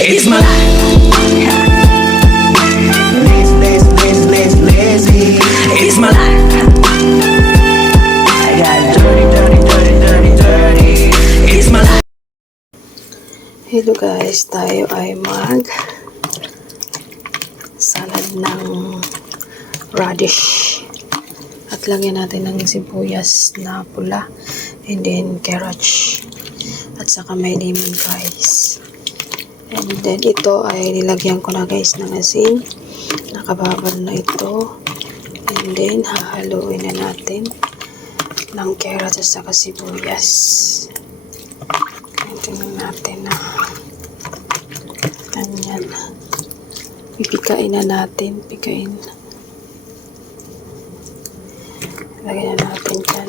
It's my life. Lazy. It's my life. I got dirty. It's my life. Hello guys, tayo ay mag salad ng radish at lagyan natin ng sibuyas na pula and then carrots at saka may lemon guys, and then ito ay nilagyan ko na guys ng asin, nakababal na ito, and then hahaluin na natin ng carrots at saka sibuyas. Tingnan natin na ganyan. Pipikain na natin. Pikain. Lagyan na natin dyan.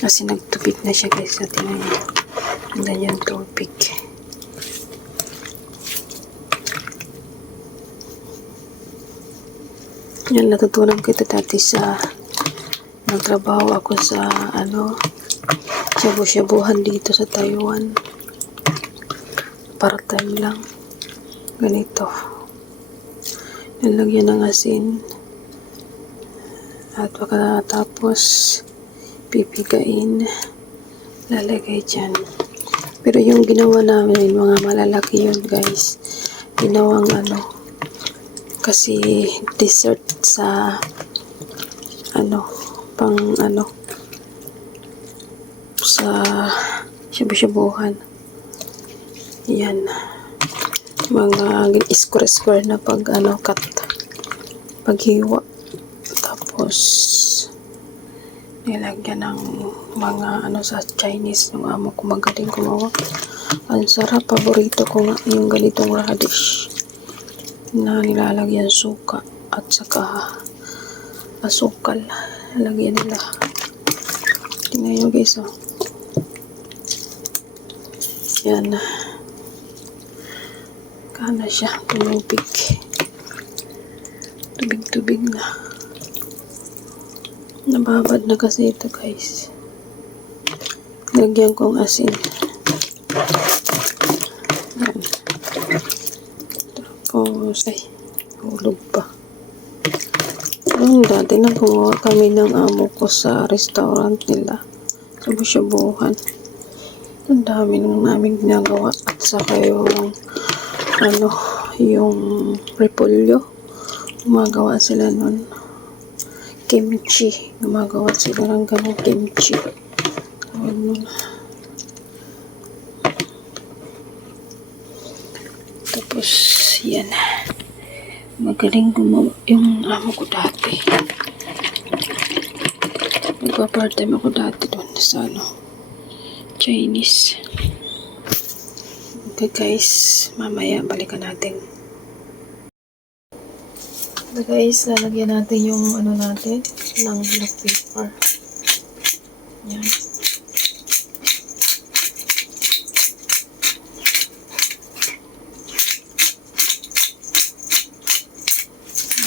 Kasi nagtubig na siya guys. At tingnan nyo. Hanggang yung tubig. Yan, natutunan ko ito dati sa nagtrabaho ako sa shabu-shabuhan dito sa Taiwan. Part-time lang. Ganito. Nilagyan ng asin. At pagkatapos pipigain. Lalagay dyan. Pero yung ginawa namin, mga malalaki yun guys. Ginawang kasi dessert sa sa shabu-shabuhan. Yan. Mga square na cut. Paghiwa. Tapos nilagyan ng mga sa Chinese. Yung amo ko magaling gumawa. Ang sarap. Paborito ko nga yung ganitong radish na nilalagyan suka at saka asukal. Nilagyan nila. Tingnan nyo guys, oh. Yan. Kana siya. Tumubig. Tubig na. Nababad na kasi ito guys. Lagyan kong asin. Yan. Tapos, hulog pa. Dati na gumawa kami ng amo ko sa restaurant nila. Shabu-shabuhan. Ang dami nung namin ginagawa. At saka yung yung repolyo. Gumagawa sila nun. Kimchi. Gumagawa sila ng ganong kimchi. Tapos, yan. Magaling gumawa yung amo ko dati. Nagpa-part-time ako dati doon sa Chinese. Okay guys, mamaya balikan natin. Okay guys, lalagyan natin yung natin ng black pepper. Yan.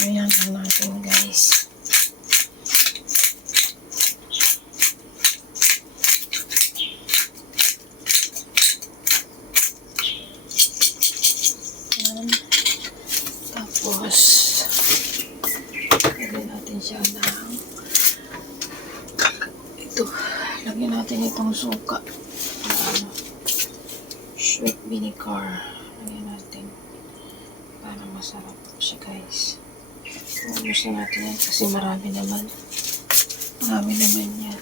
Ayan lang natin guys. Ayan. Tapos lagyan natin siya ng lagyan natin itong suka. Sweet vinegar. Lagyan natin para masarap siya guys. Ubus na natin yan kasi marami naman yan.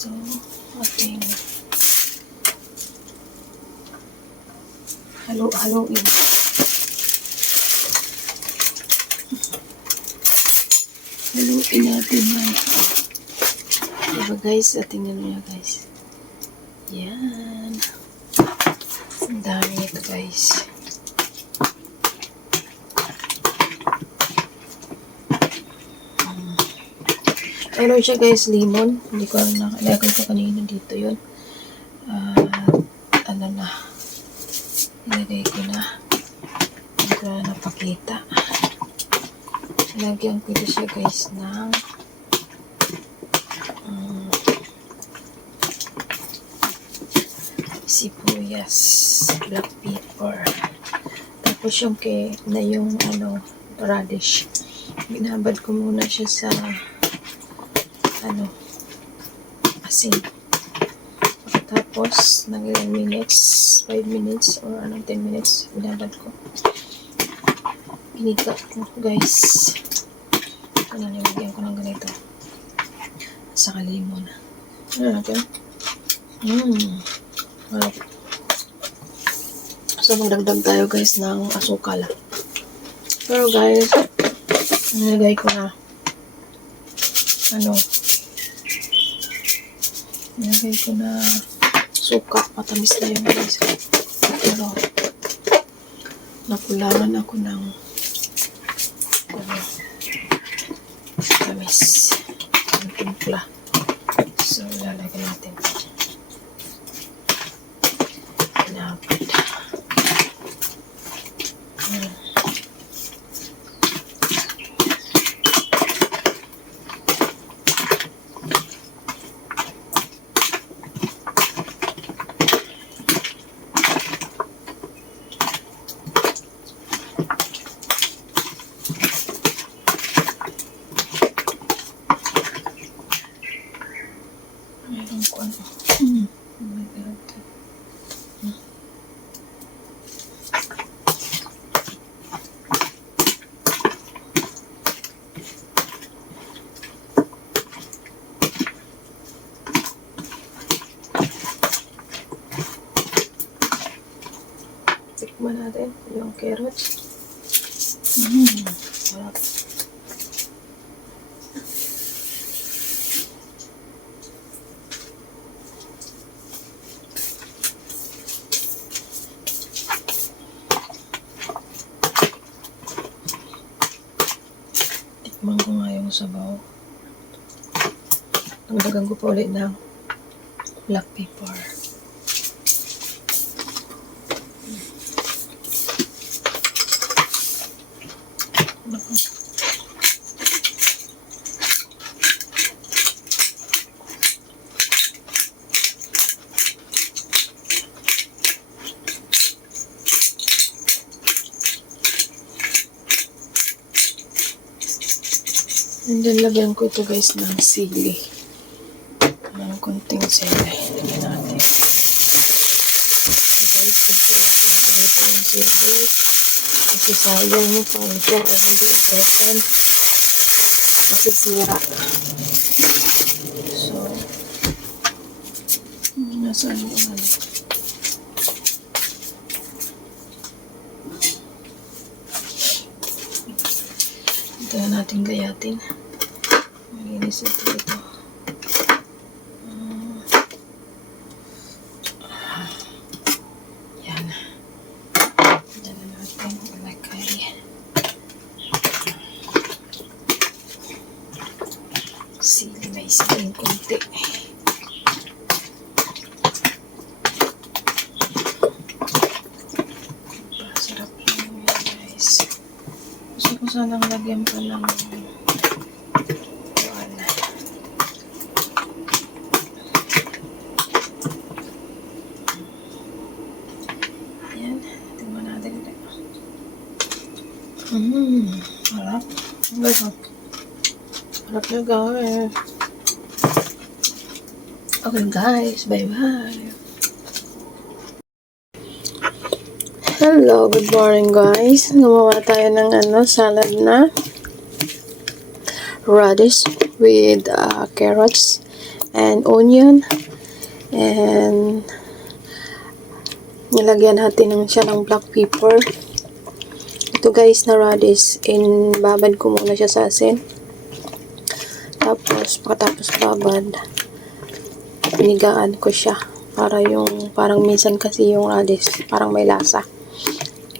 So, ating haluin. Haluin natin yan. Diba guys, tingnan nyo guys. Yan. Ang dami ito guys. Mayroon siya guys, lemon. Hindi ko nakalagay ko kanina dito yun. Nilagay ko na. Hindi ko na napakita. Lagyan ko siya guys ng sibuyas, black pepper. Tapos yung radish. Binabad ko muna siya sa asin. Tapos, ng ilang minutes, 5 minutes, or 10 minutes, binabad ko. Piniga ko, guys. Nilagyan ko ng ganito. Saka limon. Ano natin? So, magdagdag tayo, guys, ng asukal. Pero, guys, nilagay ko na suka. Matamis na yun, guys. Pero, nakulangan ako ng tamis. Ang timpla. So, ilalagay natin. Pinapad. Meron ko Oh my God. Tikman natin yung carrots. Sarap. Tikman ko nga yung sabaw. Nagdagan ko pa ulit ng black pepper. And then, lagyan ko ito, guys, ng sili. Ng konting sili. Lagyan natin. So, guys, consideration ko nito yung sili. Kasi sayang mo pa ito o hindi itosan. Masisira. So, nasaan yung ito na natin gayatin. Malinis ito. Yan. Yan na natin ilagay. Sili, may siling konti. Sarap lang yan, guys. Gusto ko sanang lagyan pa ng yan. Tingnan natin ito. Harap. Guys, harap na, guys. Okay, guys. Bye-bye. Hello, good morning, guys. Gumawa tayo ng salad na radish with carrots and onion, and nilagyan natin siya ng black pepper. Ito, guys, na radish, babad ko muna siya sa asin. Tapos pagkatapos babad, pinigaan ko siya para parang minsan kasi yung radish parang may lasa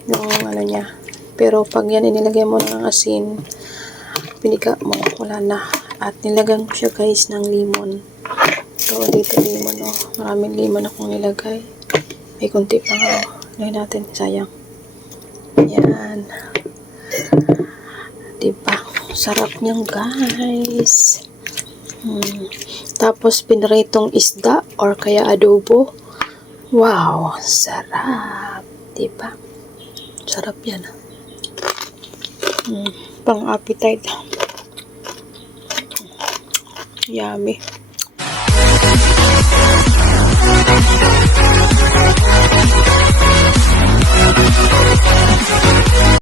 yung niya. Pero pag yan inilagay mo ng asin, piniga mo, wala na. At nilagyan ko siya, guys, ng limon. So, dito limon, maraming limon akong nilagay. May kunti pa nga, lagyan natin, sayang. Yan. Diba? Sarap niyang, guys. Tapos, pinaritong isda or kaya adobo. Wow, sarap. Diba? Sarap yan. Pang appetite. Yummy.